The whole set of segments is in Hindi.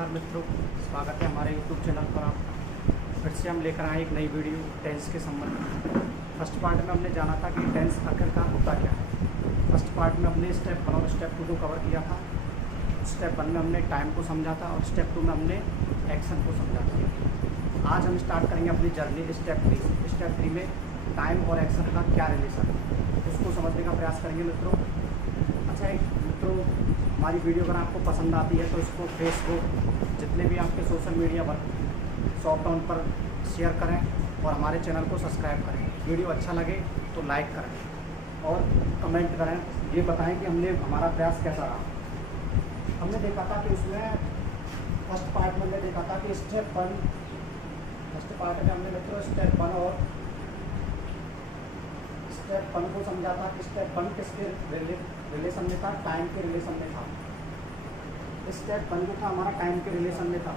नमस्कार मित्रों, स्वागत है हमारे YouTube चैनल पर। आप फिर से हम लेकर आए एक नई वीडियो टेंस के संबंध में। फर्स्ट पार्ट में हमने जाना था कि टेंस आखिरकार होता क्या है। फर्स्ट पार्ट में हमने स्टेप 1 और स्टेप 2 को कवर किया था। स्टेप 1 में हमने टाइम को समझा था और स्टेप 2 में हमने एक्शन को समझा था। आज हम स्टार्ट करेंगे अपनी जर्नी स्टेप 3। स्टेप 3 में टाइम और एक्शन का क्या रिलेशन है उसको समझने का प्रयास करेंगे मित्रों। अच्छा मित्रों, हमारी वीडियो अगर आपको पसंद आती है तो इसको फेसबुक जितने भी आपके सोशल मीडिया पर शॉर्ट डाउन पर शेयर करें और हमारे चैनल को सब्सक्राइब करें। वीडियो अच्छा लगे तो लाइक करें और कमेंट करें, ये बताएं कि हमारा प्रयास कैसा रहा। हमने देखा था कि उसमें फर्स्ट पार्ट में हमने देखा था कि स्टेप 1 फर्स्ट पार्ट में हमने मित्रों स्टेप 1 और स्टेप 1 को समझा था कि स्टेप 1 किसके रिलेशन में था, टाइम के रिलेशन में था। स्टेप 1 जो था हमारा टाइम के रिलेशन में था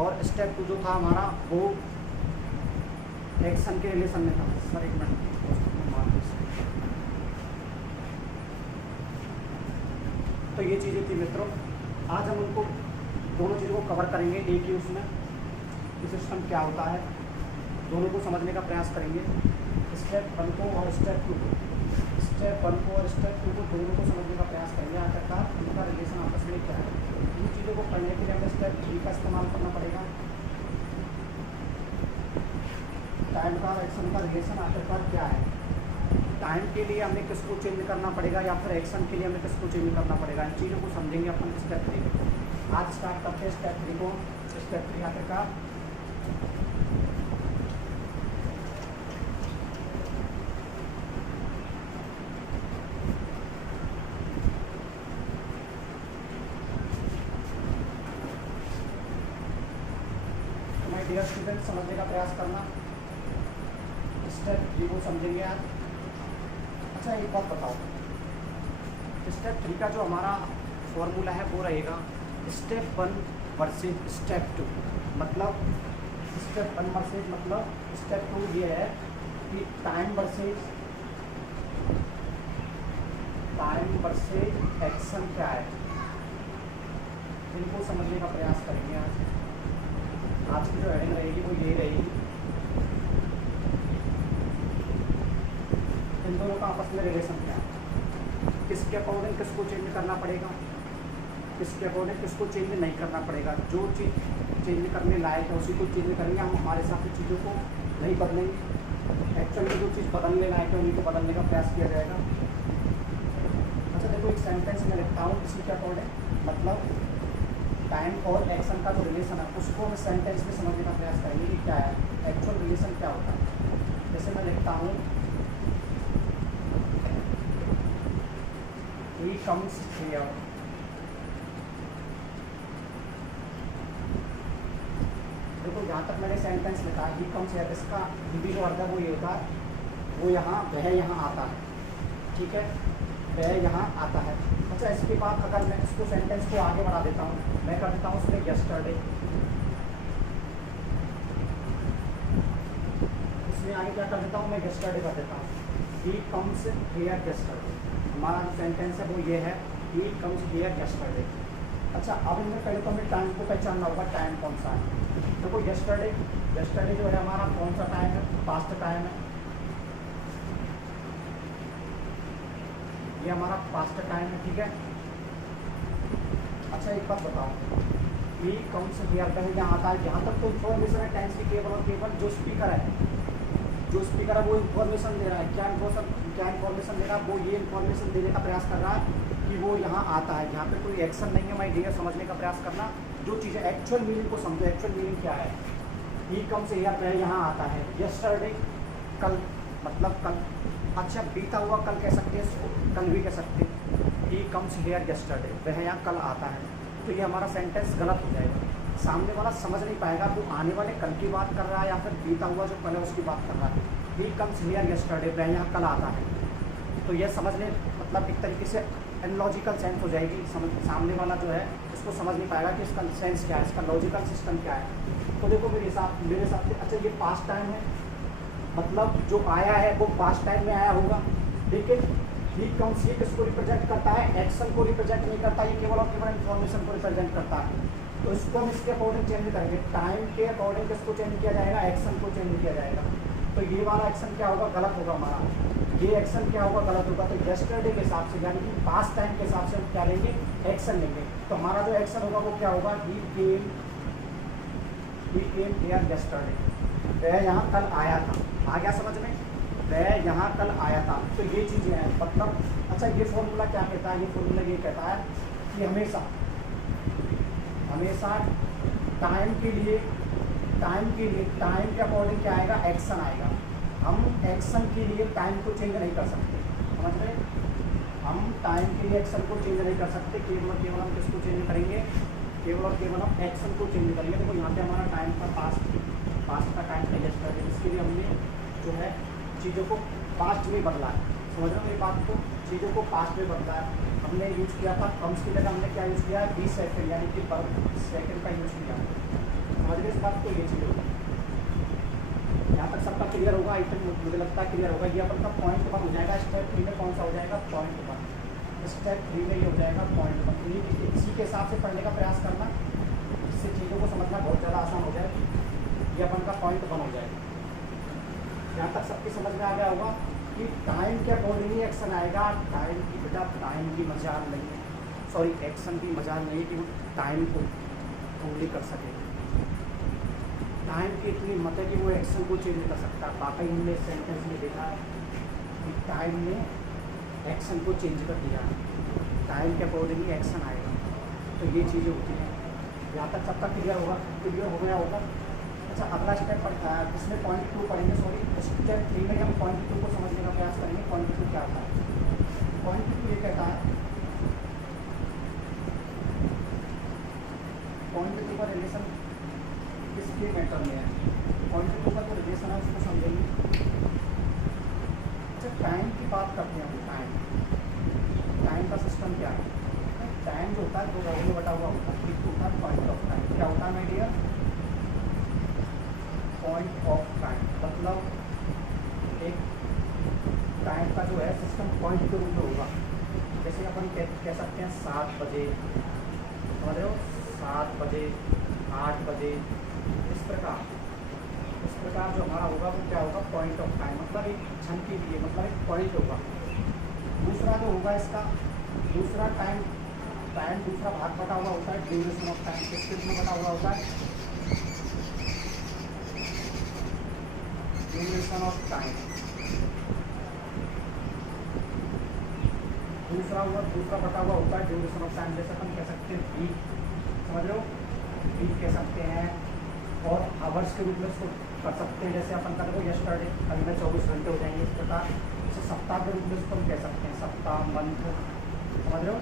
और स्टेप 2 जो था हमारा वो एक्शन के रिलेशन में था। सर एक मिनट, तो ये चीज़ें थी मित्रों। आज हम उनको दोनों चीज़ों को कवर करेंगे एक ही उसमें कि सिस्टम क्या होता है, दोनों को समझने का प्रयास करेंगे। स्टेप 1 को और स्टेप 2 को, स्टेप 1 को और स्टेप 2 को दोनों को समझने का प्रयास करेंगे। आखिरकार उनका रिलेशन आपस में क्या है। इन चीज़ों को पढ़ने के लिए हमें स्टेप 3 का इस्तेमाल करना पड़ेगा। टाइम का और एक्शन का रिलेशन आखिरकार क्या है। टाइम के लिए हमें किसको चेंज करना पड़ेगा या फिर एक्शन के लिए हमें किसको चेंज करना पड़ेगा, इन चीज़ों को समझेंगे अपन स्टेप 3 में। आज स्टार्ट करते हैं स्टेप 3 को। स्टेप 3 आखिरकार डियर स्टूडेंट समझने का प्रयास करना। स्टेप 3 को समझेंगे आज। अच्छा एक बात बताओ, स्टेप 3 का जो हमारा फॉर्मूला है वो रहेगा स्टेप 1 वर्सेज स्टेप 2। मतलब स्टेप 1 वर्सेज मतलब स्टेप 2 ये है कि टाइम वर्सेज एक्शन क्या है, इनको समझने का प्रयास करेंगे आज। आज की जो हेडिंग रहेगी वो ये रहेगी, इन दोनों का आपस में रिलेशन क्या है, किसके अकॉर्डिंग किसको चेंज करना पड़ेगा, किसके अकॉर्डिंग किसको चेंज नहीं करना पड़ेगा। जो चीज़ चेंज करने लायक है उसी को चेंज करेंगे हम, हमारे हिसाब से चीज़ों को नहीं बदलेंगे। एक्चुअली जो चीज़ बदलने लायक है उन्हीं को बदलने का प्रयास किया जाएगा। अच्छा देखो, एक सेंटेंस में लिखता हूँ इसी के अकॉर्डिंग, मतलब टाइम और एक्शन का जो रिलेशन है उसको हम सेंटेंस में समझने का प्रयास करेंगे कि क्या है, एक्चुअल रिलेशन क्या होता है। जैसे मैं लिखता हूँ ही कम्स हियर। देखो जहाँ तक मैंने सेंटेंस लिखा ही कम्स हियर, इसका हिंदी जो अर्थ है वो ये होता है, वो यहाँ वह यहाँ आता है। ठीक है, वह यहाँ आता है। अच्छा इसके बाद अगर मैं इसको सेंटेंस को आगे बढ़ा देता हूँ, मैं कर देता हूँ उसमें यस्टरडे, उसमें आगे क्या कर देता हूँ मैं यस्टरडे कर देता हूँ। ही कम्स हियर यस्टरडे, हमारा जो सेंटेंस है वो ये है, ही कम्स हियर यस्टरडे। अच्छा अब इनमें पहले तो हमें टाइम को पहचानना होगा, टाइम कौन सा है। देखो यस्टरडे जो है हमारा कौन सा टाइम है, पास्ट टाइम है, ये हमारा पास्ट टाइम है। ठीक है, अच्छा एक बात बताओ, ही कम्स हियर कहीं यहाँ आता है, यहाँ तक तो इन्फॉर्मेशन है टेंस की केवल और केवल जो स्पीकर है वो इन्फॉर्मेशन दे रहा है। क्या इन्फॉर्मेशन दे रहा है, वो ये इन्फॉर्मेशन देने का प्रयास कर रहा है कि वो यहाँ आता है। यहाँ पे कोई एक्शन नहीं है, मैं डियर समझने का प्रयास करना। जो चीज़ें एक्चुअल मीनिंग को समझो, एक्चुअल मीनिंग क्या है। ही कम्स हियर वह यहाँ आता है, यस्टरडे कल, मतलब कल। अच्छा बीता हुआ कल कह सकते हैं इसको, कल भी कह सकते हैं। ही कम्स हियर यस्टरडे, वह यहाँ कल आता है। तो ये हमारा सेंटेंस गलत हो जाएगा, सामने वाला समझ नहीं पाएगा वो आने वाले कल की बात कर रहा है या फिर बीता हुआ जो कल है उसकी बात कर रहा है। ही कम्स हियर यस्टरडे, वह यहाँ कल आता है। तो यह समझने मतलब एक तरीके से एनलॉजिकल सेंस हो जाएगी, सामने वाला जो है इसको समझ नहीं पाएगा कि इसका सेंस क्या है, इसका लॉजिकल सिस्टम क्या है। तो देखो मेरे हिसाब से अच्छा ये पास्ट टाइम है, मतलब जो आया है वो पास्ट टाइम में आया होगा, लेकिन ही काउंट्स ये किसको रिप्रेजेंट करता है, एक्शन को रिप्रेजेंट नहीं करता, ये केवल और केवल इन्फॉर्मेशन को रिप्रेजेंट करता है। तो इसको हम इसके अकॉर्डिंग चेंज करेंगे, टाइम के अकॉर्डिंग किसको चेंज किया जाएगा, एक्शन को चेंज किया जाएगा। तो ये वाला एक्शन क्या होगा, गलत होगा हमारा, ये एक्शन क्या होगा, गलत होगा। तो यस्टरडे के हिसाब से यानी कि पास्ट टाइम के हिसाब से हम क्या लेंगे, एक्शन लेंगे। तो हमारा जो एक्शन होगा वो क्या होगा, ही केम हियर यस्टरडे, वह यहाँ कल आया था। आ गया समझ में, वह यहाँ कल आया था। तो ये चीज़ें हैं, मतलब अच्छा ये फॉर्मूला क्या कहता है, ये फॉर्मूला ये कहता है कि हमेशा टाइम के अकॉर्डिंग क्या आएगा, एक्शन आएगा। हम एक्शन के लिए टाइम को चेंज नहीं कर सकते, समझ रहे, हम टाइम के लिए एक्शन को चेंज नहीं कर सकते, केवल और केवल हम किसको चेंज करेंगे, केवल और केवल हम एक्शन को चेंज करेंगे। देखो यहाँ पे हमारा टाइम का पास्ट का टाइम का यस्टरडे है, इसके लिए हमने जो है चीज़ों को पास्ट में बदला है, समझ रहे हो मेरी बात को, चीज़ों को पास्ट में बदला है। हमने यूज़ किया था कम्स की जगह हमने क्या यूज़ किया है, 20 सेकेंड यानी कि पर सेकेंड का यूज़ किया, समझ रहे इस बात को। ये चीज़ होगी, यहाँ तक सबका क्लियर होगा, आई थिंक मुझे लगता है क्लियर होगा। ये अपन का पॉइंट 1 हो जाएगा, स्टेप 3 में कौन सा हो जाएगा, पॉइंट 1, स्टेप 3 में ये हो जाएगा पॉइंट 1। इसी के हिसाब से पढ़ने का प्रयास करना, इससे चीज़ों को समझना बहुत ज़्यादा आसान हो जाए। ये अपन का पॉइंट 1 हो जाएगा। यहाँ तक सबकी समझ में आ गया होगा कि टाइम के अकॉर्डिंग ही एक्शन आएगा। टाइम की बेटा टाइम की मजाल नहीं है, सॉरी एक्शन की मजाल नहीं है कि वो टाइम को ओनली कर सके। टाइम की इतनी मत है कि वो एक्शन को चेंज कर सकता है। वाकई हमने सेंटेंस में देखा है कि टाइम ने एक्शन को चेंज कर दिया, टाइम के अकॉर्डिंग ही एक्शन आएगा। तो ये चीज़ें होती हैं। यहाँ तक सबका क्लियर हो गया होगा। अच्छा अगला स्टेप पड़ता है, इसमें पॉइंट 2 पढ़ेंगे, सॉरी स्टेप 3 में हम पॉइंट 2 को समझने का प्रयास करेंगे। पॉइंट 2 क्या होता है, पॉइंट 2 ये कहता है, पॉइंट 2 का रिलेशन किसके मैटर में है, पॉइंट 2 का जो रिलेशन है उसको समझेंगे। अच्छा टाइम की बात करते हैं, टाइम का सिस्टम क्या है। टाइम जो होता है 2 भागों में बटा हुआ होता है, एक होता है पॉइंट ऑफ टाइम। क्या होता है my dear, point of time मतलब एक टाइम का जो है सिस्टम पॉइंट के रूप में होगा। जैसे अपन कह सकते हैं 7 बजे, समझ रहे हो, 7 बजे, 8 बजे, इस प्रकार जो हमारा होगा वो क्या होगा, पॉइंट ऑफ टाइम, मतलब एक क्षण के लिए, मतलब एक पॉइंट होगा। दूसरा जो होगा इसका दूसरा टाइम दूसरा भाग बटा हुआ होता है ड्यूरेशन ऑफ टाइम। किसके रूप में बटा हुआ होता है, ड्यूरेशन ऑफ टाइम। दूसरा बटा हुआ होता है ड्यूरेशन ऑफ टाइम। जैसे अपन कह सकते हैं वीक, समझ रहे हो, वीक कह सकते हैं, और आवर्स के रूप में उसको कर सकते हैं। जैसे अपन कर दो यस्टरडे, कल में 24 घंटे हो जाएंगे, इस प्रकार। जैसे सप्ताह के रूप में उसको हम कह सकते हैं सप्ताह, मंथ, समझ रहे हो,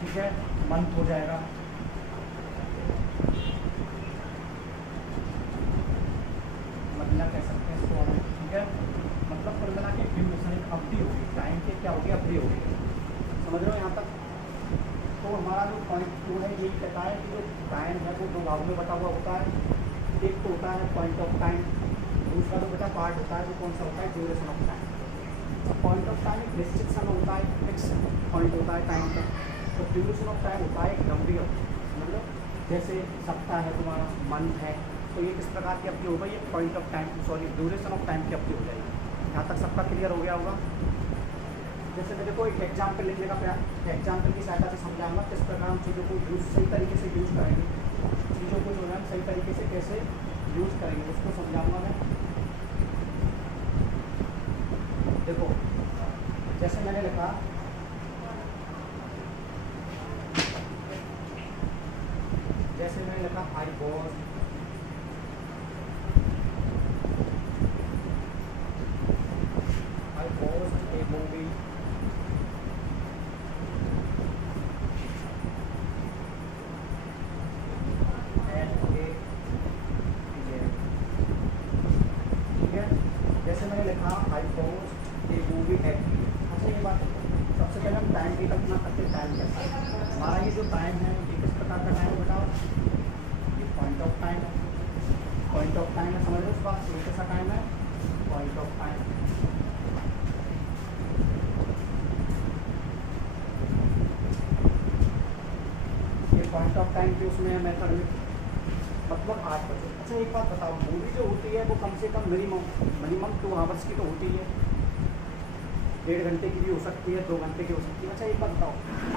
ठीक है, मंथ हो जाएगा। महीना कह सकते हैं इसको, ठीक है, मतलब कुल मिला के ड्यूरेशन एक अवधि होगी, टाइम की क्या होगी, अवधि होगी, समझ रहे हो यहाँ तक। तो हमारा जो पॉइंट 2 है यही कहता है कि जो टाइम है वो 2 भागों में बटा हुआ होता है। एक तो होता है पॉइंट ऑफ टाइम, दूसरा जो बेटा पार्ट होता है वो कौन सा होता है, ड्यूरेशन ऑफ टाइम। तो पॉइंट ऑफ टाइम एक निश्चित समय होता है, फिक्स पॉइंट होता है टाइम का। तो ड्यूरेशन ऑफ टाइम होता है एक लंबी अवधि, मतलब जैसे सप्ताह है तुम्हारा, मंथ है, तो ये किस प्रकार की अवधि होगा, ये point of time, sorry duration of time की अवधि हो जाएगी। यहाँ तक सबका क्लियर हो गया होगा। जैसे मेरे को एक एग्जाम्पल लिखने का प्रयास, एग्जाम्पल की सहायता से समझाऊंगा किस प्रकार हम चीज़ों को सही तरीके से यूज़ करेंगे, चीज़ों को जो है सही तरीके से कैसे यूज़ करेंगे उसको समझाऊंगा मैं। देखो जैसे मैंने लिखा, आई वॉज ए मूवी ठीक है। जैसे मैंने लिखा I was a movie at. अच्छा ये बात, सबसे पहले हम टाइम की कल्पना करते हैं। टाइम कैसा है हमारा, ये जो टाइम है ये किस प्रकार का टाइम बताओ, ये पॉइंट ऑफ टाइम है, पॉइंट ऑफ टाइम है, समझ लो इस बात। ये कैसा टाइम है, पॉइंट ऑफ टाइम, ये पॉइंट ऑफ टाइम की उसमें मेथड में मतलब 8 बजे। अच्छा एक बात बताओ, मूवी जो होती है वो कम से कम मिनिमम 2 आवर्स की तो होती है, 1.5 घंटे की भी हो सकती है, 2 घंटे की हो सकती है। अच्छा एक बात बताओ,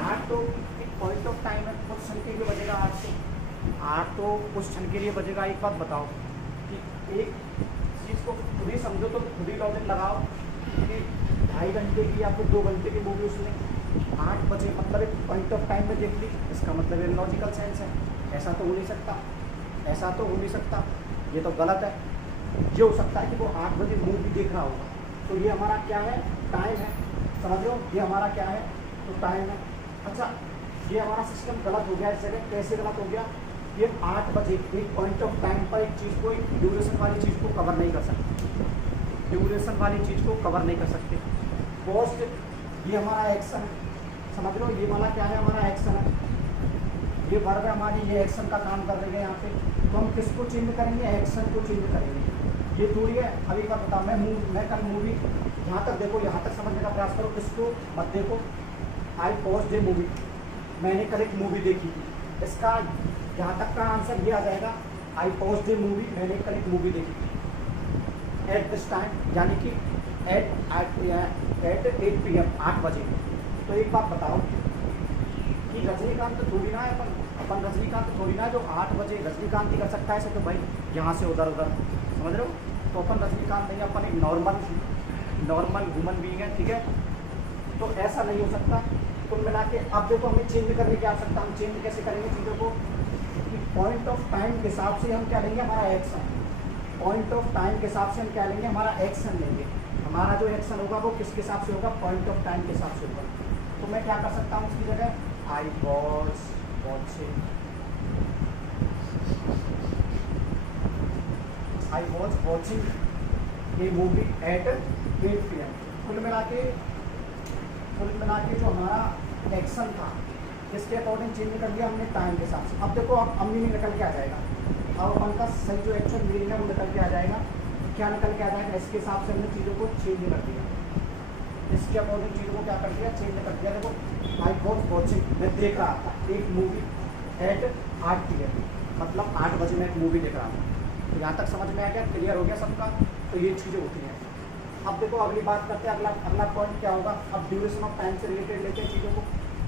8 तो एक पॉइंट ऑफ टाइम है, कुछ क्षण के लिए बजेगा 8 तो कुछ क्षण के लिए बजेगा। एक बात बताओ कि एक चीज़ को खुद ही समझो तो खुद ही लॉजिक लगाओ कि 2.5 घंटे की या फिर 2 घंटे की मूवी उसने 8 बजे मतलब एक पॉइंट ऑफ टाइम में देख ली, इसका मतलब ये लॉजिकल सेंस है। ऐसा तो हो नहीं सकता, ऐसा तो हो नहीं सकता, ये तो गलत है। ये हो सकता है कि वो 8 बजे मूवी देख रहा होगा, तो ये हमारा क्या है, टाइम है, समझ लो, ये हमारा क्या है, तो टाइम है। अच्छा ये हमारा सिस्टम गलत हो गया इस जगह, कैसे गलत हो गया, ये 8 बजे एक पॉइंट ऑफ टाइम पर एक चीज़ को, एक ड्यूरेशन वाली चीज़ को कवर नहीं कर सकते, ड्यूरेशन वाली चीज़ को कवर नहीं कर सकते। पोस्ट ये हमारा एक्शन है, समझ लो, ये वाला क्या है, हमारा एक्शन है, ये वर्ब है हमारी, ये एक्शन का काम कर रही है यहाँ पे, तो हम किसको चेंज करेंगे, एक्शन को चेंज करेंगे। ये थोड़ी है, अभी बात बताओ, मैं कल मूवी, यहाँ तक देखो, यहाँ तक समझने का प्रयास करो, किसको मत देखो। आई पॉज्ड ए मूवी, मैंने कल एक मूवी देखी थी, इसका यहाँ तक का आंसर ये आ जाएगा, आई पॉज्ड ए मूवी, मैंने कल एक मूवी देखी थी एट दिस टाइम, यानी कि एट 8 PM 8 बजे। तो एक बात बताओ कि रजनीकांत तो थोड़ी ना है, अपन रजनीकांत थोड़ी ना है जो 8 बजे रजनीकांत ही कर सकता है ऐसे, तो भाई यहाँ से उधर उधर, समझ रहे हो, तो अपन रजनीकांत नहीं, अपन एक नॉर्मल ह्यूमन बीइंग है, ठीक है। तो ऐसा नहीं हो सकता। कुल मिला के अब देखो, हमें चेंज करने की आवश्यकता, हम चेंज कैसे करेंगे चीज़ों को, कि पॉइंट ऑफ टाइम के हिसाब से हम क्या लेंगे, हमारा एक्शन, पॉइंट ऑफ टाइम के हिसाब से हम क्या लेंगे, हमारा एक्शन लेंगे। हमारा जो एक्शन होगा वो किसके हिसाब से होगा, पॉइंट ऑफ टाइम के हिसाब से होगा। तो मैं क्या कर सकता हूँ उसकी जगह, I was watching a movie at 8 PM। कुल मिला के जो हमारा एक्शन था, इसके अकॉर्डिंग चेंज कर दिया हमने टाइम के हिसाब से। अब देखो, अब मीनिंग निकल के आ जाएगा, अब अपन का सही जो एक्चुअल मीनिंग है वो निकल के आ जाएगा। क्या निकल के आ जाएगा, इसके हिसाब से हमने चीज़ों को चेंज कर दिया, इसके अकॉर्डिंग चीज़ों को क्या कर दिया, चेंज कर दिया। देखो, आई वॉज वॉचिंग, मैं देख रहा था एक मूवी एट 8 PM, मतलब 8 बजे मैं एक मूवी देख रहा था। तो यहाँ तक समझ में आ गया, क्लियर हो गया सबका। तो ये चीज़ें होती हैं। अब देखो अगली बात करते हैं, अगला पॉइंट क्या होगा। अब ड्यूरेशन ऑफ टाइम से रिलेटेड लेते हैं चीज़ों को।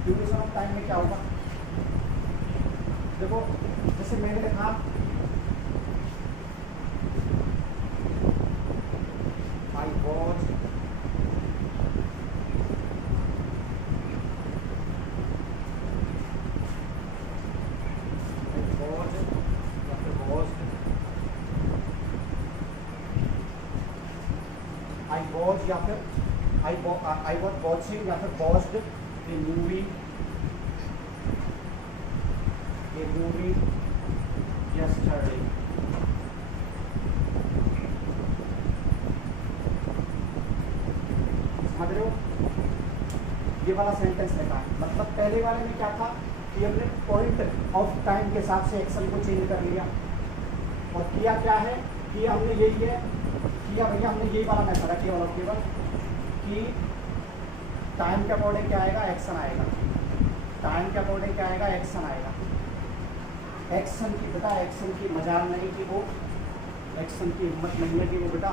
ड्यूरेशन ऑफ टाइम में क्या होगा, देखो जैसे मैंने लिखा, आई वॉज या फिर आई वॉज वॉचिंग या फिर वॉच्ड ए मूवी यस्टरडे। समझ रहे हो, ये वाला सेंटेंस लिखा है, मतलब पहले वाले में क्या था कि हमने पॉइंट ऑफ टाइम के हिसाब से एक्शन को चेंज कर लिया, और किया क्या है कि हमने यही है किया भैया, हमने यही वाला मेथड है केवल और केवल कि टाइम के अकॉर्डिंग क्या आएगा, एक्शन आएगा, टाइम के अकॉर्डिंग क्या आएगा, एक्शन आएगा। एक्शन की बेटा, एक्शन की मजाल नहीं कि वो, एक्शन की हिम्मत नहीं है कि वो बेटा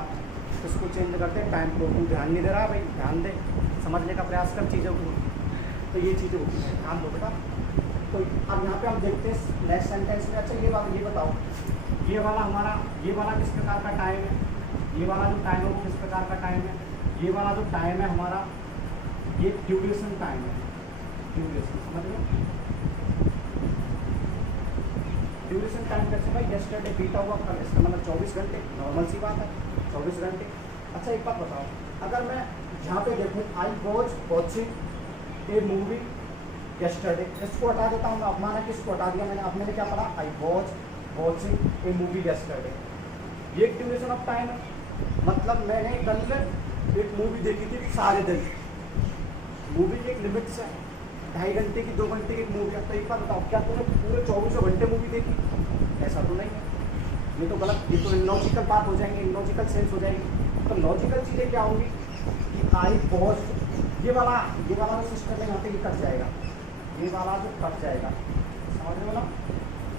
उसको चेंज करते टाइम को। तू ध्यान नहीं दे रहा भाई, ध्यान दे, समझने का प्रयास कर चीज़ों को। तो ये चीज़ें होती हैं, ध्यान दो बेटा। तो अब यहाँ पे हम देखते हैं नेक्स्ट सेंटेंस में। अच्छा ये बताओ, ये वाला किस प्रकार का टाइम है, ये वाला जो टाइम है वो किस प्रकार का टाइम है, ये वाला जो टाइम है हमारा, ये ड्यूरेशन टाइम है, ड्यूरेशन, समझ लो ड्यूरेशन टाइम कैसे भाई, यस्टरडे बीता हुआ कल, इसका मतलब 24 घंटे, नॉर्मल सी बात है 24 घंटे। अच्छा एक बात बताओ, अगर मैं यहाँ पे देखूँ आई was watching a movie yesterday, इसको हटा देता हूँ मैं, अब माना किसको हटा दिया मैंने, अब मैंने क्या पढ़ा, आई was watching a movie yesterday, ये एक ड्यूरेशन ऑफ टाइम है, मतलब मैंने कल एक मूवी देखी थी सारे दिन। मूवी की एक लिमिट से 2.5 घंटे की, 2 घंटे की एक मूवी है। तो एक बार बताओ, क्या तूने पूरे 24 घंटे मूवी देखी? ऐसा तो नहीं है, ये तो गलत, ये तो इलॉजिकल बात हो जाएंगी, इलॉजिकल सेंस हो जाएगी। तो लॉजिकल चीज़ें क्या होंगी कि आई पॉज, ये वाला जो सिस्टम है यहाँ पे ये कट जाएगा, ये वाला जो कट जाएगा, समझ रहे हो ना,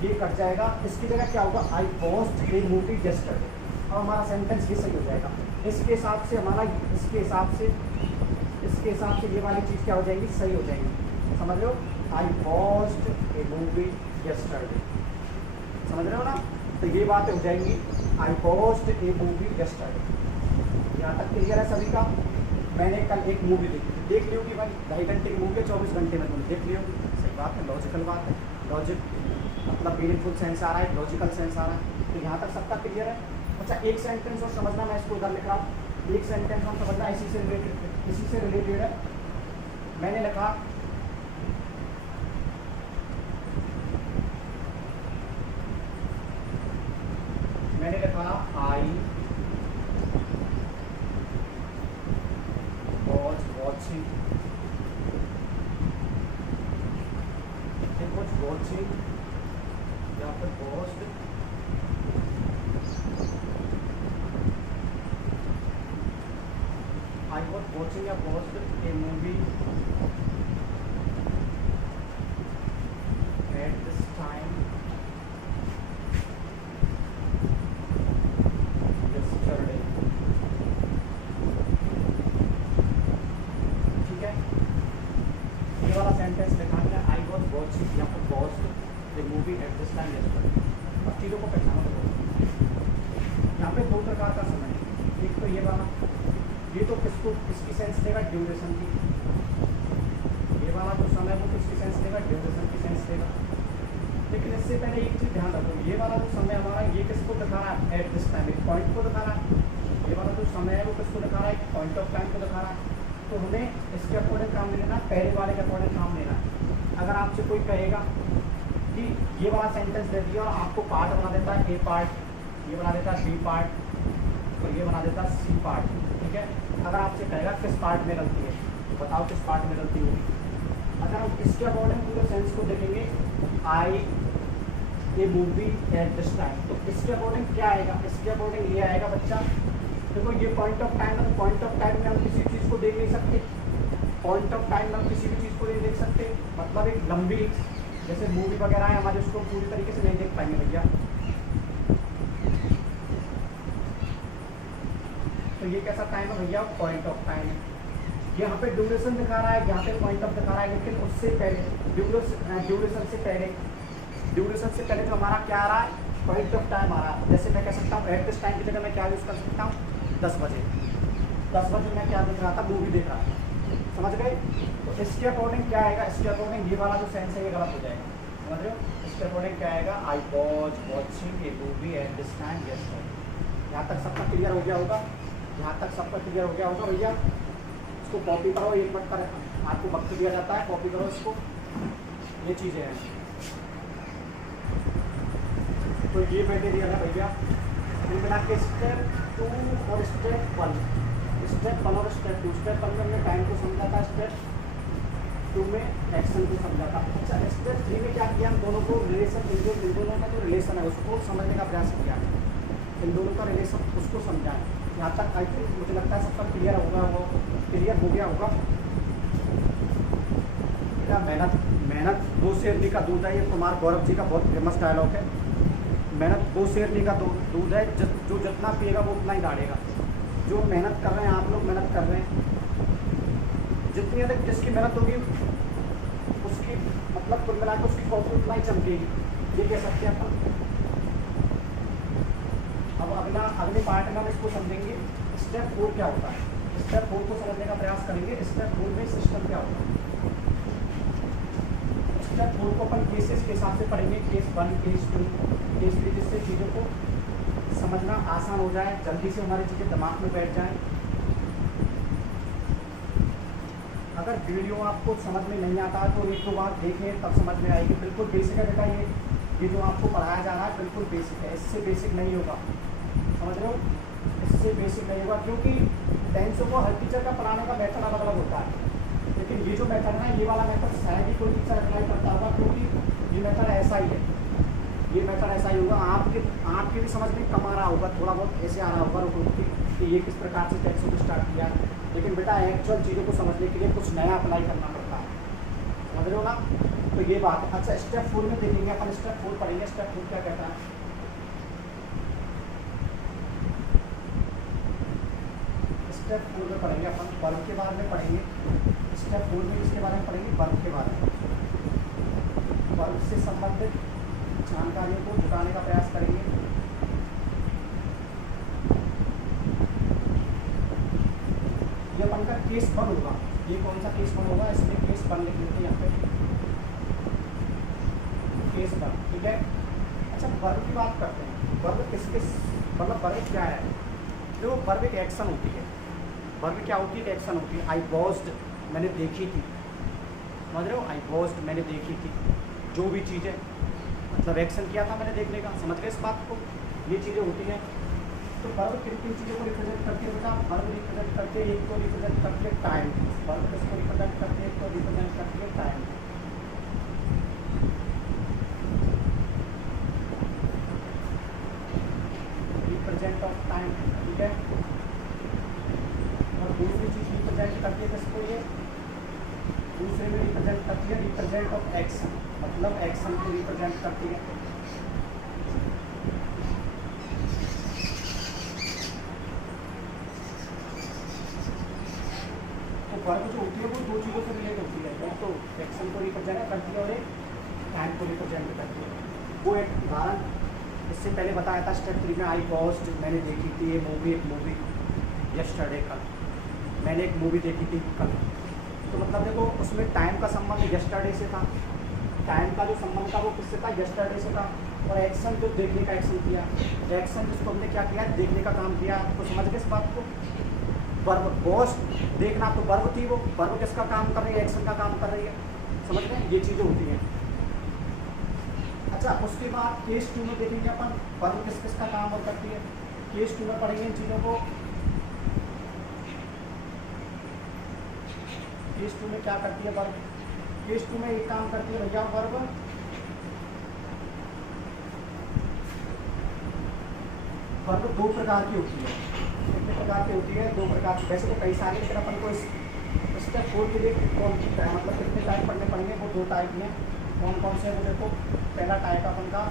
ये कट जाएगा। इसकी जगह क्या होगा, आई पॉज ए मूवी यस्टरडे, और हमारा सेंटेंस ये सही हो जाएगा। इसके हिसाब से हमारा, इसके हिसाब से ये वाली चीज़ क्या हो जाएगी, सही हो जाएगी। समझ रहे हो, I watched A movie yesterday, समझ रहे हो ना, तो ये बातें हो जाएंगी, I watched A movie yesterday. यहाँ तक क्लियर है सभी का। मैंने कल एक मूवी देखी, देख ली होगी भाई, 2.5 घंटे की मूवी है, 24 घंटे में तुमने देख लियो, सही बात है, लॉजिकल बात है। लॉजिक मतलब मीनिंगफुल सेंस आ रहा है, लॉजिकल सेंस आ रहा है, तो यहाँ तक सबका क्लियर है। अच्छा, एक सेंटेंस और समझना, मैं इसको उधर लिख रहा हूँ, एक सेंटेंस हम समझना, इसी से रिलेटेड है। मैंने लिखा, आई वॉज वॉचिंग, या फिर watched, I was watching a movie at this time yesterday, ठीक है। ये वाला सेंटेंस लिखा है, I was watching या फिर watched the movie at this time yesterday। अब चीज़ों को पहचाना होगा। यहाँ पे दो प्रकार का समय है, एक तो ये वाला, ये तो किसको, किसकी सेंस देगा, ड्यूरेशन की। ये वाला जो समय वो किसकी सेंस देगा, ड्यूरेशन की सेंस देगा। लेकिन इससे पहले एक चीज़ ध्यान रखो, ये वाला जो समय हमारा, ये किसको दिखा रहा है, एट दिस टाइम, एक पॉइंट को दिखा रहा है। ये वाला जो समय है वो किसको दिखा रहा है, एक पॉइंट ऑफ टाइम को दिखा रहा है। तो हमें इसके अकॉर्डिंग काम लेना, पहले वाले के अकॉर्डिंग काम लेना। अगर आपसे कोई कहेगा कि ये वाला सेंटेंस दे दिया और आपको पार्ट बना देता है, ए पार्ट, ये बना देता है बी पार्ट, और ये बना देता है सी पार्ट, ठीक है। अगर आपसे कहेगा किस पार्ट में गलती है, तो बताओ किस पार्ट में गलती होगी। अगर हम इसके अकॉर्डिंग पूरे सेंस को देखेंगे, आई ए मूवी एट दिस टाइम, तो इसके अकॉर्डिंग क्या आएगा, इसके अकॉर्डिंग ये आएगा बच्चा, देखो ये पॉइंट ऑफ टाइम है, पॉइंट ऑफ टाइम में हम किसी चीज़ को देख नहीं सकते, पॉइंट ऑफ टाइम में हम किसी भी चीज़ को नहीं देख सकते, मतलब एक लंबी, जैसे मूवी वगैरह है हमारे, उसको पूरी तरीके से नहीं देख पाएंगे भैया। तो ये कैसा टाइम है भैया, पॉइंट ऑफ टाइम है। यहाँ पे ड्यूरेशन दिखा रहा है, यहाँ पे पॉइंट ऑफ दिखा रहा है, लेकिन उससे पहले ड्यूरेशन से पहले तो हमारा क्या आ रहा है, पॉइंट ऑफ टाइम आ रहा है। जैसे मैं कह सकता हूँ एट दिस टाइम की जगह मैं क्या यूज़ कर सकता हूँ, 10 बजे। 10 बजे मैं क्या देख रहा था, मूवी देख रहा था, समझ गए। तो इसके अकॉर्डिंग क्या आएगा, इसके अकॉर्डिंग ये वाला जो सेंस है ये गलत हो जाएगा, समझ रहे हो। इसके अकॉर्डिंग क्या आएगा, आई was watching a movie at this time yesterday. यहाँ तक सबका क्लियर हो गया होगा, यहाँ तक सबका क्लियर हो गया होगा भैया। इसको कॉपी करो, एक मिनट पर आपको वक्त दिया जाता है, कॉपी करो इसको, ये चीज़ें हैं। तो ये मैंने दिया था भैया, मिला के स्टेप 2 और स्टेप 1, स्टेप 1 और स्टेप 2। स्टेप 1 में हमने टाइम को समझा था, स्टेप 2 में एक्शन को समझा था। अच्छा, स्टेप 3 में क्या किया, हम दोनों को रिलेशन, इन दोनों का जो रिलेशन है उसको समझने का प्रयास किया, इन दोनों का रिलेशन उसको समझाएं। यहाँ तक आई थिंक मुझे लगता है सबका क्लियर होगा, वो क्लियर हो गया होगा। मेहनत दो शेरनी का दूध है, ये कुमार गौरव जी का बहुत फेमस डायलॉग है। मेहनत दो शेरनी का दूध है, जो जितना पिएगा वो उतना ही दाढ़ेगा। जो मेहनत कर रहे हैं आप लोग, मेहनत कर रहे हैं, जितनी अधिक जिसकी मेहनत होगी उसकी मतलब कुल मिलाकर उसकी कॉफी उतना ही चमकेगी, ये कह सकते हैं अपन। अब अगले पार्ट में हम इसको समझेंगे, स्टेप 4 क्या होता है। स्टेप 4 को समझने का प्रयास करेंगे। स्टेप 4 में सिस्टम क्या होता है, स्टेप 4 को अपन केसेस के हिसाब से पढ़ेंगे, केस 1, केस 2, केस 3, जिससे चीज़ों को समझना आसान हो जाए, जल्दी से हमारी चीज़ें दिमाग में बैठ जाएं। अगर वीडियो आपको समझ में नहीं आता है तो एक दो बार देखें, तब समझ में आएगी। बिल्कुल बेसिक है बेटा, ये जो आपको पढ़ाया जा रहा है बिल्कुल बेसिक है, इससे बेसिक नहीं होगा, समझ रहे हो, इससे बेसिक नहीं होगा। क्योंकि टेंसों को हर टीचर का पढ़ाने का मेथड अलग अलग होता है, लेकिन ये जो मेथड है, ये वाला मेथड शायद ही कोई टीचर अप्लाई करता होगा, क्योंकि ये मेथड ऐसा ही है, ये मेथड ऐसा ही होगा। आपके भी समझ में कम आ रहा होगा, थोड़ा बहुत ऐसे आ रहा होगा, कि ये किस प्रकार से टेंस को स्टार्ट किया, लेकिन बेटा एक्चुअल चीज़ों को समझने के लिए कुछ नया अप्लाई करना पड़ता है, समझ रहे हो ना। तो ये बात है। अच्छा स्टेप 4 में देखेंगे अपन, स्टेप 4 पढ़ेंगे। स्टेप 4 क्या कहता है, स्टेप 4 में पढ़ेंगे अपन वर्ब के बारे में पढ़ेंगे। स्टेप 4 में किसके बारे में पढ़ेंगे, वर्ब के बारे में। वर्ब से संबंधित जानकारियों को जुटाने का प्रयास करेंगे। ये अपन का केस 1 होगा। ये कौन सा केस 1 होगा, इसमें केस 1 लिख लेते हैं यहाँ पे, केस 1, ठीक है। अच्छा वर्ब की बात करते हैं। वर्ब किसके, मतलब वर्ब क्या है, जो वर्ब एक एक्शन होती है। वर्ब क्या होती है, एक एक्शन होती है। आई वॉज्ड, मैंने देखी थी, समझ रहे हो, आई वॉज्ड मैंने देखी थी, जो भी चीज़ें, मतलब एक्शन किया था मैंने देखने का, समझ गए इस बात को, ये चीज़ें होती हैं। तो वर्ब किन किन चीज़ों को रिप्रेजेंट करती है बेटा, वर्ब रिप्रेजेंट करते हैं, एक तो रिप्रेजेंट करती है टाइम, वर्ब किसको रिप्रेजेंट करती है, एक तो रिप्रेजेंट करती है टाइम, रिप्रेजेंट ऑफ टाइम, ठीक है। और दूसरी चीज़ रिप्रेजेंट करती है किसको, ये दूसरे में रिप्रेजेंट करती है रिप्रेजेंट ऑफ एक्शन, मतलब एक्शन को रिप्रेजेंट करती है। तो वर्ब जो होती है वो दो चीज़ों से रिलेट होती है, एक तो एक्शन को रिप्रेजेंट करती है और एक टाइम को रिप्रेजेंट करती है। वो एक उदाहरण इससे पहले बताया था स्टेप 3 में, आई वॉच्ड, मैंने देखी थी ये मूवी, एक मूवी यस्टरडे, कल मैंने एक मूवी देखी थी कल। तो मतलब देखो उसमें टाइम का संबंध यस्टरडे से था, टाइम का जो संबंध था वो किससे था, यस्टरडे से था। और एक्शन जो देखने का एक्शन किया, एक्शन जिसको हमने क्या किया, देखने का काम किया। तो समझ गए इस बात को। वर्ब वॉच, देखना तो वर्ब थी, वो वर्ब किसका काम कर रही है, एक्शन का काम कर रही है, समझ गए, ये चीज़ें होती हैं। अच्छा उसके बाद केस 2 में देखेंगे अपन वर्ब किस किस का काम और करती है। केस 2 में पढ़ेंगे इन चीज़ों को। केस 2 में क्या करती है वर्ब, केस 2 में एक काम करती है भैया वर्ब, वर्ब दो प्रकार की होती है। कितने प्रकार की होती है, दो प्रकार की, वैसे तो कई सारे, लेकिन अपन को इस स्टेप 4 के लिए कौन मतलब कितने टाइप पढ़ने पड़ेंगे, वो दो टाइप हैं। कौन कौन से, वो देखो पहला टाइप अपन का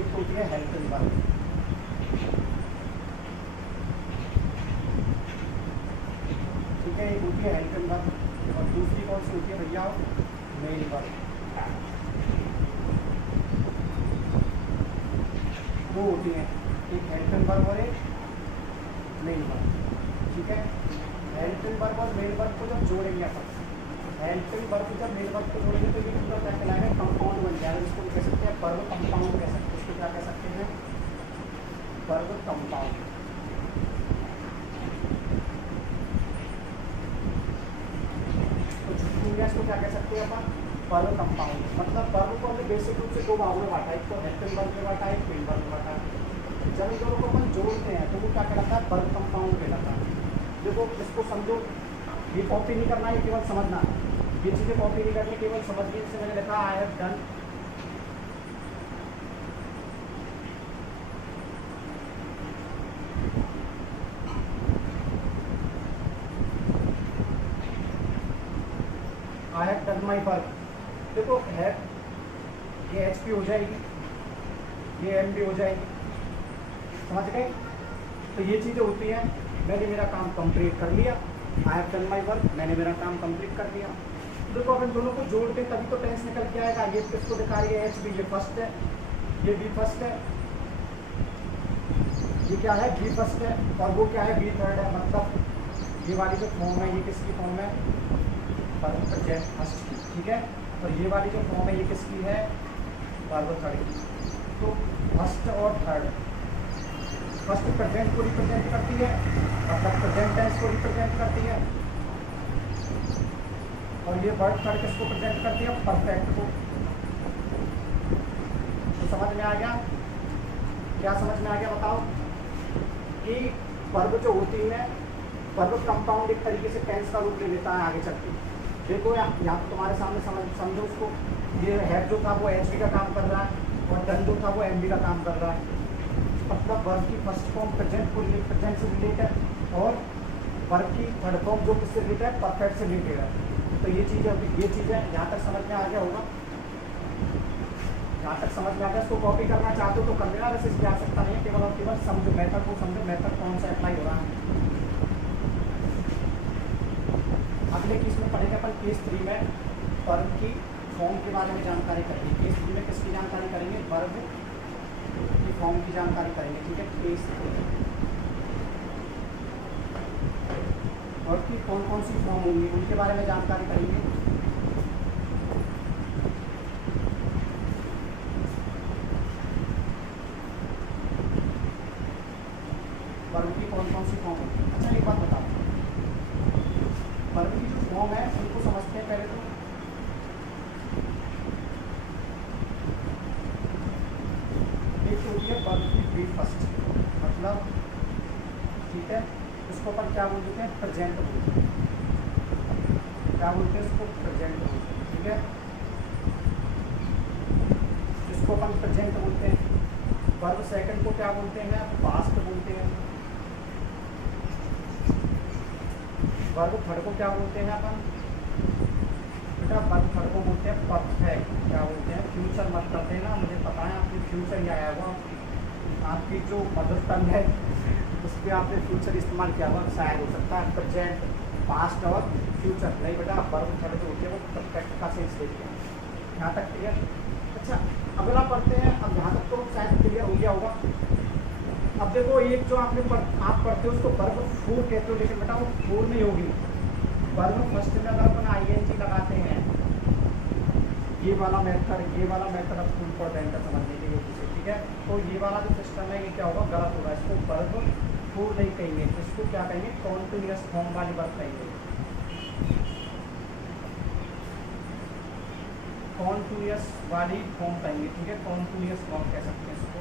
एक होती है हेल्पिंग वर्ब, ठीक है, एक होती है हेल्पिंग वर्ब, और दूसरी कौन सी होती है भैया, मेन वर्ब, वो होती है एक हेल्पिंग वर्ब और एक मेन वर्ब, ठीक है। हेल्पिंग वर्ब और मेन वर्ब को जब जोड़ेंगे अपन, हेल्पिंग वर्ब को जब मेन वर्ब को जोड़ेंगे तो ये पूरा क्या कहलाएगा, कंपाउंड बन जाएगा, जिसको कह सकते हैं वर्ब कंपाउंड कह सकते हैं। इसको क्या कह सकते हैं, वर्ब कंपाउंड। तो छुट्टी इसको क्या कह सकते हैं अपन, वर्ब कंपाउंड। मतलब वर्ब को हमने बेसिक रूप से दो भागों में बांटा, एक तो हेल्पिंग वर्ब में बांटा, एक मेन वर्ब में बांटा। जब इन दोनों को अपन जोड़ते हैं तो वो क्या कहलाता है, वर्ब कंपाउंड कहलाता है। देखो इसको समझो, ये कॉपी नहीं करना है, केवल समझना है, ये चीज़ें कॉपी नहीं करनी, केवल समझिए। इससे मैंने लिखा I have done, I have done my work. देखो हैव, ये एच पी हो जाएगी, ये एम भी हो जाएगी, समझ गए। तो ये चीज़ें होती हैं, मैंने मेरा काम कंप्लीट कर लिया, I have done my work, मैंने मेरा काम कंप्लीट कर दिया। देखो अब इन दोनों को जोड़ के तभी तो टेंस निकल के आएगा। ये किसको दिखा रही है, एच बी, ये फर्स्ट है, ये बी फर्स्ट है, ये क्या है, बी फर्स्ट है, और वो क्या है, बी थर्ड है। मतलब ये वाली जो फॉर्म है ये किसकी फॉर्म है, वर्ब प्रेजेंट फर्स्ट की, ठीक है। और ये वाली जो फॉर्म है ये किसकी है, वर्ब थर्ड की। तो फर्स्ट और थर्ड, फर्स्ट प्रेजेंट को रिप्रेजेंट करती है, मतलब प्रेजेंट टेंस को रिप्रेजेंट करती है, और ये वर्ब थर्ड किसको प्रेजेंट करती है, परफेक्ट को। तो समझ में आ गया, क्या समझ में आ गया बताओ, कि वर्ब जो होती है, वर्ब कंपाउंड एक तरीके से टेंस का रूप ले लेता है आगे चल के। देखो यहाँ तो तुम्हारे सामने समझो उसको, ये हैव जो था वो एच बी का काम कर रहा है, और डन जो था वो एम बी का काम कर रहा है, मतलब वर्ब की फर्स्ट फॉर्म प्रेजेंट से रिलेटेड और वर्ब की थर्ड फॉर्म जो किससे रिलेटेड है, परफेक्ट से रिलेटेड है। तो ये चीज़ है, यहाँ तक समझ में आ गया होगा, यहाँ तक समझ में आ गया। इसको कॉपी करना चाहते हो तो कर लेना, वैसे इसकी आवश्यकता नहीं है, केवल और केवल समझो मेथड को, समझो मेथड कौन सा अप्लाई हो रहा है। अगले केस में पढ़ेंगे अपन केस 3 में वर्ब की फॉर्म के बारे में जानकारी करेंगे। केस 3 में किसकी जानकारी करेंगे, वर्ब की फॉर्म की जानकारी करेंगे, ठीक है। केस 3 वर्ब की कौन कौन सी फॉर्म होंगी उनके बारे में जानकारी करेंगे। वर्ब की कौन कौन सी फॉर्म होगी। अच्छा एक बात बताओ, वर्ब की जो फॉर्म है उनको समझते हैं पहले। तो एक होती है वर्ब की बी फर्स्ट, मतलब ठीक है, उसको अपन क्या बोलते हैं, प्रेजेंट बोलते हैं। क्या बोलते हैं उसको, प्रेजेंट बोलते हैं, ठीक है। इसको अपन प्रेजेंट बोलते हैं। वर्ब सेकंड को क्या बोलते हैं, पास्ट बोलते हैं। वर्ब थर्ड को क्या बोलते हैं अपन, बेटा वर्ब थर्ड को बोलते हैं परफेक्ट। क्या बोलते हैं, फ्यूचर मत करते हैं ना, मुझे पता है आपने फ्यूचर ही आया हुआ, आपकी जो मदर टंग है उस पर आपने फ्यूचर इस्तेमाल किया हुआ, शायद हो सकता है प्रेजेंट, पास्ट और फ्यूचर। नहीं बेटा, वर्ब थर्ड जो होते हैं वो परफेक्ट का सेंस देते हैं। यहाँ तक क्लियर। अच्छा अगला पढ़ते हैं। अब यहाँ तक तो शायद क्लियर हो गया होगा। अब देखो एक जो आप पढ़ते हो उसको वर्ब फोर कहते हो, लेकिन बेटा वो फोर नहीं होगी। वर्ब फर्स्ट में अगर अपन आईएनजी लगाते हैं, ये वाला मेथड अब इम्पोर्टेंट है समझने के लिए, ठीक है। तो ये वाला जो सिस्टम है ये क्या होगा, गलत होगा। इसको वर्ब फोर नहीं कहेंगे, इसको क्या कहेंगे, कॉन्टिन्यूअस फॉर्म वाली वर्ब कहेंगे। कॉन्टिन्यूअस वाली फॉर्म कहेंगे, ठीक है। कॉन्टिन्यूअस फॉर्म कह सकते हैं इसको,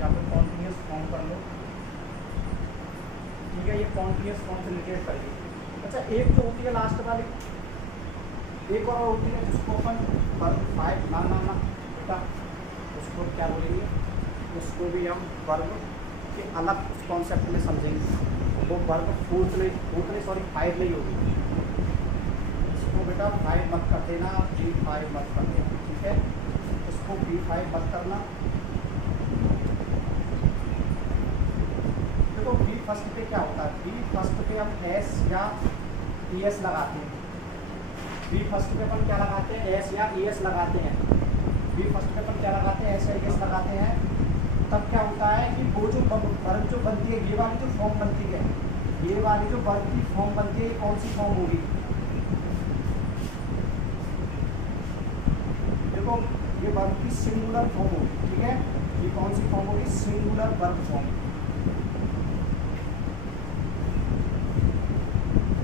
या फिर कॉन्टिन्यूअस फॉर्म कर लो, ठीक है। ये कॉन्टिन्यूअस फॉर्म से रिलेटेड करेंगे। अच्छा एक जो होती है लास्ट वाली, एक और होती है जिसको अपन वर्ब 5 ना बेटा, उसको क्या बोलेंगे, उसको भी हम वर्ब के अलग कॉन्सेप्ट में समझेंगे। वो वर्ब 5 नहीं होगी। इसको बेटा 5 मत कर देना, B5 मत कर देना, ठीक है। इसको B5 मत करना। देखो बी फर्स्ट पे क्या होता है, बी फर्स्ट पे हम एस या ई एस लगाते हैं। बी फर्स्ट पे अपन क्या लगाते हैं, एस या ई एस लगाते हैं। बी फर्स्ट पे अपन क्या लगाते हैं, एस या ई एस लगाते हैं। तब क्या होता है कि वो जो वर्ब जो बनती है, ये वाली जो फॉर्म बनती है, ये वाली जो वर्ब की फॉर्म बनती है, ये कौन सी फॉर्म होगी, देखो ये वर्ब की सिंगुलर फॉर्म होगी, ठीक है। ये कौन सी फॉर्म होगी, सिंगुलर वर्ब फॉर्म।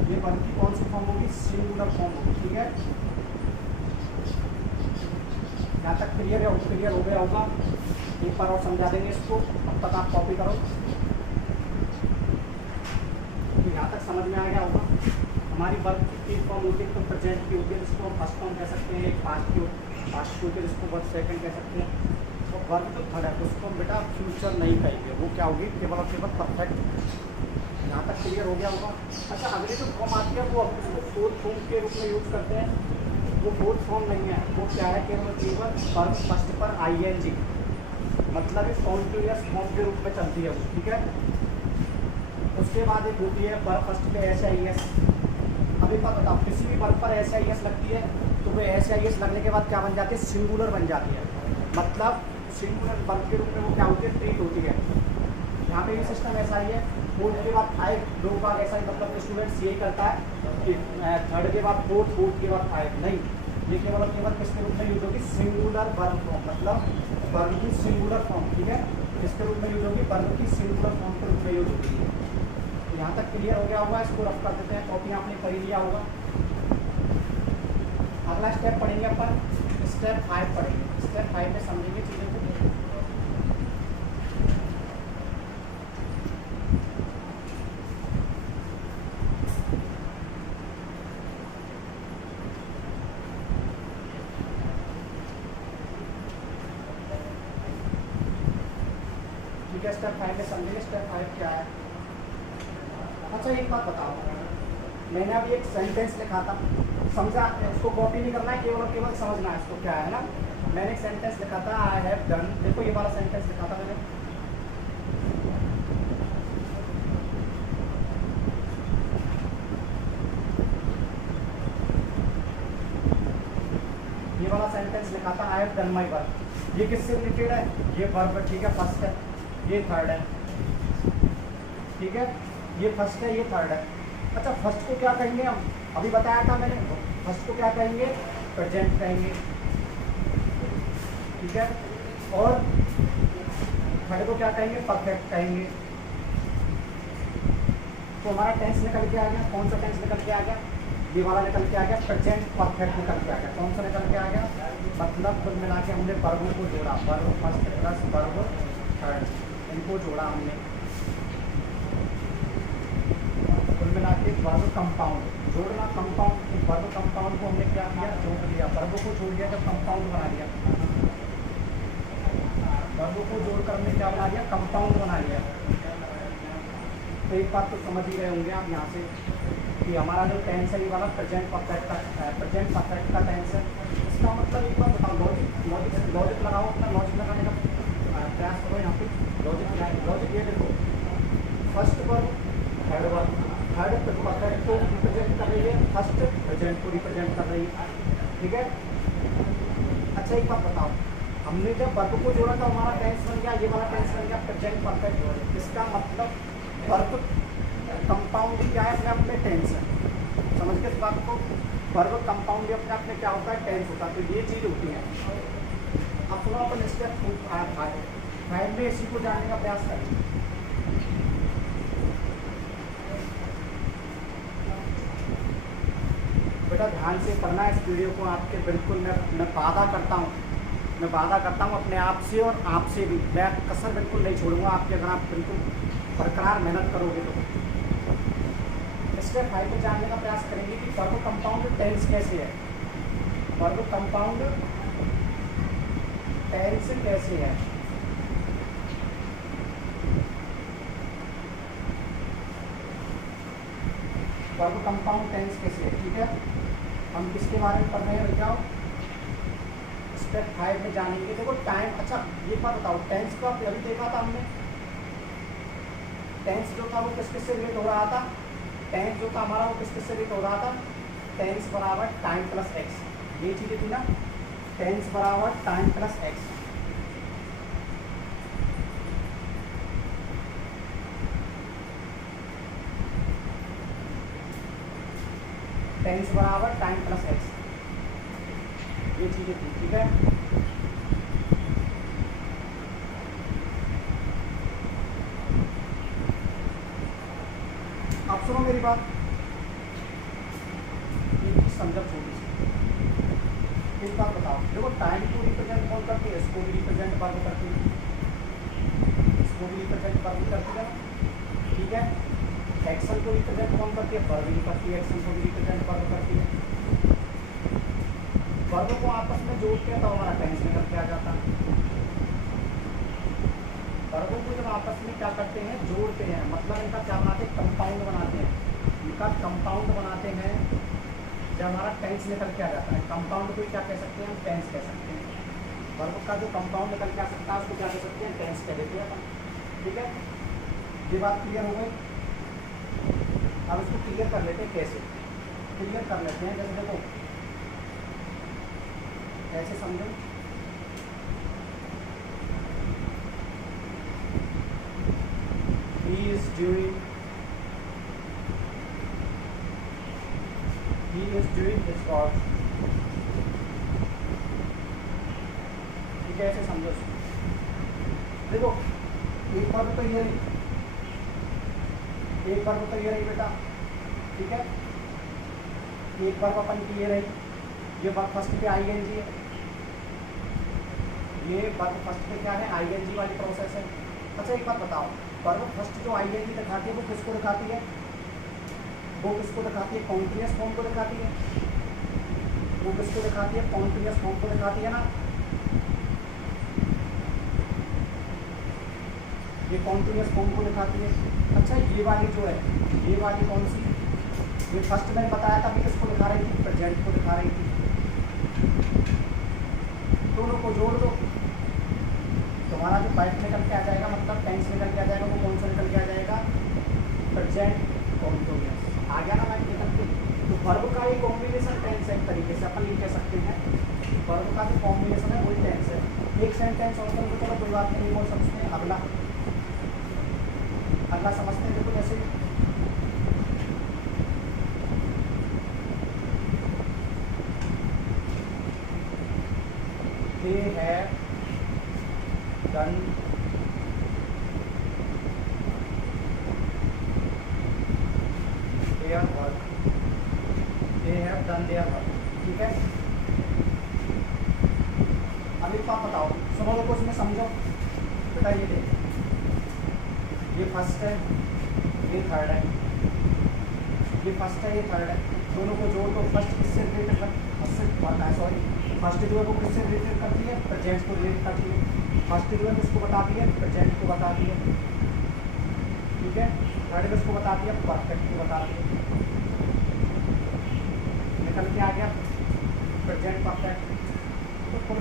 ये वर्ब की कौन सी फॉर्म होगी, सिंगुलर फॉर्म होगी, ठीक है। यहाँ तक क्लियर हो गया होगा। एक बार और समझा देंगे इसको, अब तक आप कॉपी करो। तो यहाँ तक समझ में आ गया होगा। हमारी वर्ब की 3 फॉर्म होती है, तो प्रेजेंट की होती है जिसको हम फर्स्ट फॉर्म कह सकते हैं, पास्ट की होती है जिसको वर्ब सेकंड कह सकते हैं, और वर्ब जो थर्ड है उसको हम बेटा फ्यूचर नहीं कहेंगे, वो क्या होगी, केवल और केवल परफेक्ट। यहाँ तक क्लियर हो गया होगा। अच्छा अगली जो फॉर्म आती है वो हम उसको फोर्थ फॉर्म के रूप में यूज़ करते हैं। वो फोर्थ फॉर्म नहीं है, वो क्या है, केवल वर्ब फर्स्ट पर आईएनजी, मतलब इस कॉन्टिन्यूअस फॉर्म के रूप में चलती है वो, ठीक है। उसके बाद एक होती है वर्ब फर्स्ट पे एस या ई एस। अभी बात बताओ, किसी भी वर्ब पर एस या ई एस लगती है तो वो एस या ई एस लगने के बाद क्या बन जाती है, सिंगुलर बन जाती है। मतलब सिंगुलर वर्ब के रूप में वो क्या होती है, ट्रीट होती है। यहाँ पे भी सिस्टम ऐसा ही है, फोर्थ के बाद 5, 2 बार ऐसा ही, मतलब स्टूडेंट्स यही करता है कि थर्ड के बाद फोर्थ के बाद 5 नहीं, ये केवल और केवल किसके रूप में यूज होगी, सिंगुलर वर्ब फॉर्म, मतलब वर्ब की सिंगुलर फॉर्म, ठीक है। किसके रूप में यूज होगी, वर्ब की सिंगुलर फॉर्म के रूप में यूज होगी। तो यहाँ तक क्लियर हो गया होगा। इसको रफ कर देते हैं, कॉपी आपने कर लिया होगा। अगला स्टेप पढ़ेंगे अपन, स्टेप 5 पढ़ेंगे। स्टेप 5 में समझेंगे चीज़ों को। है, स्टेप 5 में समझेंगे स्टेप 5 क्या है। अच्छा एक बात बताओ, मैंने अभी एक सेंटेंस लिखा था, समझा? उसको कॉपी नहीं करना है, केवल और केवल समझना है इसको क्या है ना। मैंने एक सेंटेंस लिखा था, आई हैव डन, देखो ये वाला सेंटेंस लिखा था मैंने, ये वाला सेंटेंस लिखा था, I have done my work. ये किससे रिलेटेड है? ये वर्ब, ठीक है, फर्स्ट है, ये थर्ड है, ठीक है, ये फर्स्ट है, ये थर्ड है। अच्छा फर्स्ट को क्या कहेंगे हम? अभी बताया था मैंने, फर्स्ट को क्या कहेंगे? प्रेजेंट कहेंगे, ठीक है, और थर्ड को क्या कहेंगे? परफेक्ट कहेंगे। तो हमारा टेंस निकल के आ गया, कौन सा टेंस निकल के आ गया? ये वाला निकल के आ गया, प्रेजेंट परफेक्ट निकल के आ गया। कौन सा निकल के आ गया? मतलब कुल मिला के हमने वर्बों को जोड़ा, verb first plus verb third, इनको जोड़ा हमने, कुल मिला के वर्ब कंपाउंड जोड़ना। कंपाउंड, वर्ब कंपाउंड को हमने क्या किया? जोड़ लिया, वर्ब को जोड़ लिया, जब कंपाउंड बना लिया, वर्ब को जोड़कर हमने क्या बना लिया? कंपाउंड बना लिया। तो एक बात तो समझ ही रहे होंगे आप यहाँ से कि हमारा जो टेंस है ये वाला प्रेजेंट परफेक्ट का टेंस है। इसका मतलब एक बार बताओ, लॉजिक लगाओ, अपना लॉजिक लगाने का प्रयास करो। यहाँ पे लॉजिक ये देखो, first verb third verb, third perfect को रिप्रेजेंट कर रही है, फर्स्ट प्रेजेंट को रिप्रेजेंट कर रही है, ठीक है। अच्छा एक बात बताओ, हमने जब वर्ब को जोड़ा था हमारा टेंस बन गया, ये वाला टेंस बन गया प्रेजेंट परफेक्ट। इसका मतलब वर्ब कंपाउंड क्या है? अपने अपने टेंस है, समझ के इस बात को। वर्ब कंपाउंड अपने अपने क्या होता है? टेंस होता है। तो ये चीज़ होती है। अब सुनो अपन स्टेप 5 में इसी को जानने का प्रयास करें। बेटा ध्यान से पढ़ना है इस वीडियो को, आपके बिल्कुल मैं वादा करता हूँ अपने आप से और आपसे भी, मैं कसर बिल्कुल नहीं छोड़ूंगा आपके, अगर आप बिल्कुल बरकरार मेहनत करोगे तो। स्टेप 5 में जानने का प्रयास करेंगे कि वर्ब कंपाउंड टेंस कैसे है, वर्ब कंपाउंड टेंस कैसे है। वर्ब कंपाउंड टेंस कैसे है, ठीक है। हम किसके बारे में पढ़ रहे हैं भैया? स्टेप 5 में जानेंगे। देखो टाइम, अच्छा ये बात बताओ, टेंस को अभी देखा था हमने, टेंस जो था वो किस किस से रिलेट हो रहा था? टेंस जो था हमारा वो किस किस से रिलेट हो रहा था? टेंस बराबर टाइम प्लस एक्स, ये चीज़ें थी ना, टेंस बराबर टाइम प्लस एक्स। टेंस बराबर टाइम प्लस एक्स, ये चीज़ें थी, ठीक है। अब सुनो मेरी बात, ये चीज़ समझो छोटी सी। एक बात बताओ, देखो टाइम को रिप्रेजेंट कौन करती है? इसको भी रिप्रेजेंट वर्ब करती है, इसको भी रिप्रेजेंट वर्ब करती है, ठीक है। एक्शन को रिप्रेजेंट कौन करती है? वर्ब भी करती है, एक्शन को भी रिप्रेजेंट वर्ब करती है। वर्ब को आपस में जोड़ते हैं तो हमारा टेंस निकल के आ जाता है। वर्बों को जब आपस में क्या करते हैं? जोड़ते हैं, मतलब इनका क्या बनाते हैं? कंपाउंड बनाते हैं। इनका कंपाउंड बनाते हैं जब हमारा टेंस निकल के आ जाता है। कंपाउंड को क्या कह सकते हैं? हम टेंस कह सकते हैं। वर्ब का जो कंपाउंड निकल के आ सकता है उसको क्या कह सकते हैं? टेंस कह देते हैं अपन, ठीक है। ये बात क्लियर हो गई। अब इसको क्लियर कर लेते हैं, कैसे क्लियर कर लेते हैं? जैसे देखो, कैसे समझो, he is doing his work, ठीक है, ऐसे समझो। देखो एक वर्ब तो ये रही, एक वर्ब तो ये रही बेटा, ठीक है। एक वर्ब अपन की ये रही, ये वर्ब फर्स्ट पे आईएनजी है, ये वर्ब फर्स्ट पे क्या है? आईएनजी वाली प्रोसेस है। अच्छा एक बात बताओ, वर्ब फर्स्ट जो आईएनजी दिखाती है वो किसको दिखाती है? वो किसको दिखाती है? कॉन्टिन्यूअस फॉर्म को दिखाती है। वो किसको दिखाती है? कॉन्टिन्यूअस फॉर्म को दिखाती है ना। ये कॉन्टिन्यूस फॉर्म को दिखाती है। अच्छा ये वाली जो है, ये वाली कौन सी, ये फर्स्ट मैंने बताया था अभी किसको दिखा रही थी, प्रेजेंट को दिखा रही थी। दोनों को जोड़ दो, तुम्हारा जो पाइप निकल के आ जाएगा, मतलब टेंस निकल के आ जाएगा, वो कौन सा निकल के आ जाएगा, प्रेजेंट कॉन्टिन्यूस। आ गया ना मैम निकल के। तो वर्ब का ये कॉम्बिनेशन टेंस है, एक तरीके से अपन ये कह सकते हैं, वर्ब का जो कॉम्बिनेशन है वही टेंस है। एक सेंटेंस और तो चलो कोई बात नहीं, बोल सकते हैं। अगला अगला समझते हैं, देखो जैसे they have done their work, they have done their work, ठीक है। अब एक बात बताओ, सुनो लोगों, इसमें समझो बेटा। ये देखो, ये फर्स्ट है, ये थर्ड है, ये फर्स्ट है, ये थर्ड है, दोनों को जोड़ दो। फर्स्ट किससे रिलेटेड है, फर्स्ट जो है वो किससे रिलेटेड करती है, प्रेजेंट को रिलेट करती है। फर्स्ट जो है किसको बताती है, प्रेजेंट को बताती है, ठीक है। थर्ड किसको बताती है, परफेक्ट को बताती है। निकल के आ गया प्रेजेंट परफेक्ट। तो कुल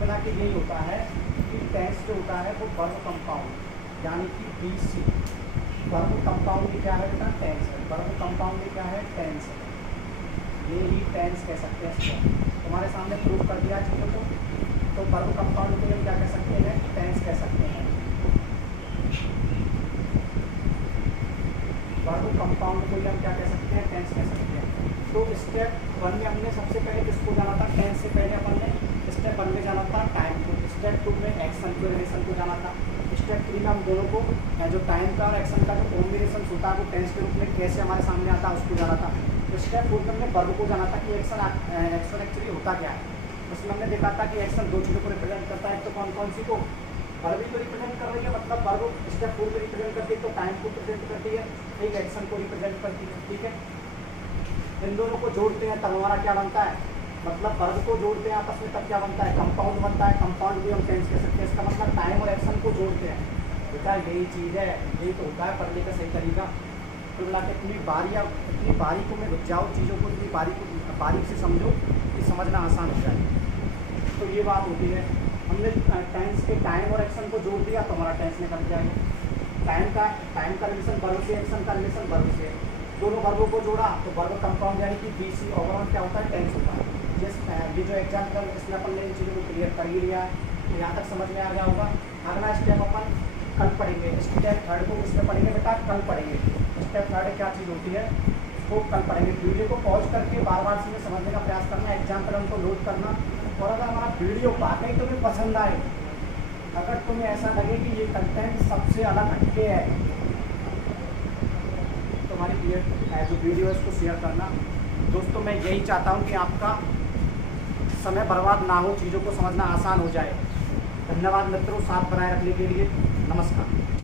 मिला के यही होता है कि टेंस जो होता है वो वर्ब कंपाउंड, यानी कि BC। वर्ब कंपाउंड में क्या है बेटा, टेंस है। वर्ब कंपाउंड में क्या है, टेंस है। ये ही टेंस कह सकते हैं इसको। तुम्हारे सामने प्रूव कर दिया चीज़ों को। तो वर्ब कंपाउंड को हम क्या कह सकते हैं, टेंस कह सकते हैं। वर्ब कंपाउंड को हम क्या कह सकते हैं, टेंस कह सकते हैं। तो स्टेप 1 में हमने सबसे पहले किसको जाना था, टेंस से पहले अपन ने स्टेप 1 में जाना था टाइम को। स्टेप 2 में एक्शन को, रिलेशन को जाना था। स्टेप 3 में हम दोनों को जो टाइम का और एक्शन का जो कॉम्बिनेशन होता है वो टेंस के रूप में कैसे हमारे सामने आता है उसको जाना था। तो स्टेप 4 में हमने वर्ब को जाना था कि एक्शन एक्चुअली होता क्या है। उसमें हमने देखा था कि एक्शन दो चीज़ों को रिप्रेजेंट करता है। तो कौन कौन सी को, वर्ब को रिप्रेजेंट कर रही है, मतलब वर्ब स्टेप 4 में रिप्रेजेंट करती है, तो टाइम को रिप्रेजेंट करती है, एक एक्शन को रिप्रेजेंट करती है, ठीक है। इन दोनों को जोड़ते हैं तब हमारा क्या बनता है, मतलब वर्ब को जोड़ते हैं आपस में तब क्या बनता है, कंपाउंड बनता है। कंपाउंड भी हम टेंस कह सकते हैं। इसका मतलब टाइम और एक्शन को जोड़ते हैं। बेटा यही चीज़ है, यही तो होता है पढ़ने का सही तरीका। तो मिला के इतनी बारीकों में रुक जाओ, चीज़ों को इतनी बारीक से समझो कि समझना आसान हो जाए। तो ये बात होती है। हमने टेंस के टाइम और एक्शन को जोड़ दिया तो हमारा टेंस निकल जाएगा। टाइम का रिलेशन वर्ब से, एक्शन का रिलेशन वर्ब से, दोनों वर्बों को जोड़ा तो वर्ब कंपाउंड यानी कि BC ओवरऑल क्या होता है, टेंस होता है। ये जो एग्जाम्पल इसमें अपन ने इन चीज़ों को क्लियर कर ही लिया है, तो यहाँ तक समझ में आ गया होगा। अगला स्टेप अपन कल पढ़ेंगे। स्टेप 3 को किसमें पढ़ेंगे बेटा, कल पढ़ेंगे। स्टेप 3 क्या चीज़ होती है वो कल पढ़ेंगे। वीडियो को पॉज करके बार बार से समझने का प्रयास करना, एग्जाम्पल हमको नोट करना। और अगर हमारा वीडियो वाकई तुम्हें पसंद आए, अगर तुम्हें ऐसा लगे कि ये कंटेंट सबसे अलग हटके है, तो हमारी जो वीडियो है उसको शेयर करना। दोस्तों मैं यही चाहता हूँ कि आपका समय बर्बाद ना हो, चीज़ों को समझना आसान हो जाए। धन्यवाद मित्रों, साथ बनाए रखने के लिए। नमस्कार।